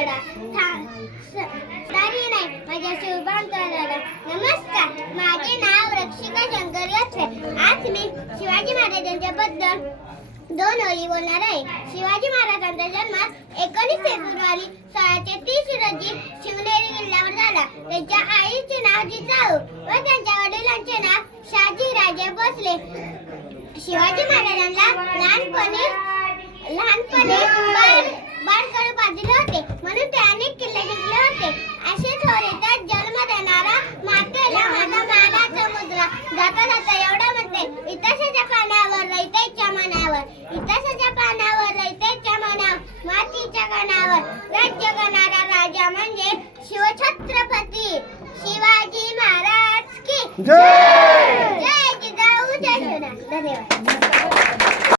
लढा सारी नाही माझ्या शिवबांचा लढा. नमस्कार, माझे नाव रक्षिता शंकर गत्रे. आज मी शिवाजी महाराजांच्या बद्दल 2 ओळी बोलणार आहे. शिवाजी महाराजांचा जन्म 19 फेब्रुवारी 1630 रोजी शिवनेरी किल्ल्यावर झाला. त्यांच्या आईचे नाव जिजाऊ व त्यांच्या वडिलांचे नाव शहाजी राजे भोसले. शिवाजी महाराजांना लहानपणी बाळकडे बांधले होते, म्हणून ते अनेक किल्ले जिंकले होते. असे थोरात जन्म देणारा मातेला माझा मानाचा मुद्रा. जाता जाता एवढा म्हणते, इतिहासाच्या पानावर रयतेच्या मनावर, इतिहासाच्या पानावर रयतेच्या मनावर, मातीच्या कणावर राज्य करणारा राजा म्हणजे शिवछत्रपती शिवाजी महाराज की जय. जय जिजाऊ, जय शिवराय. धन्यवाद.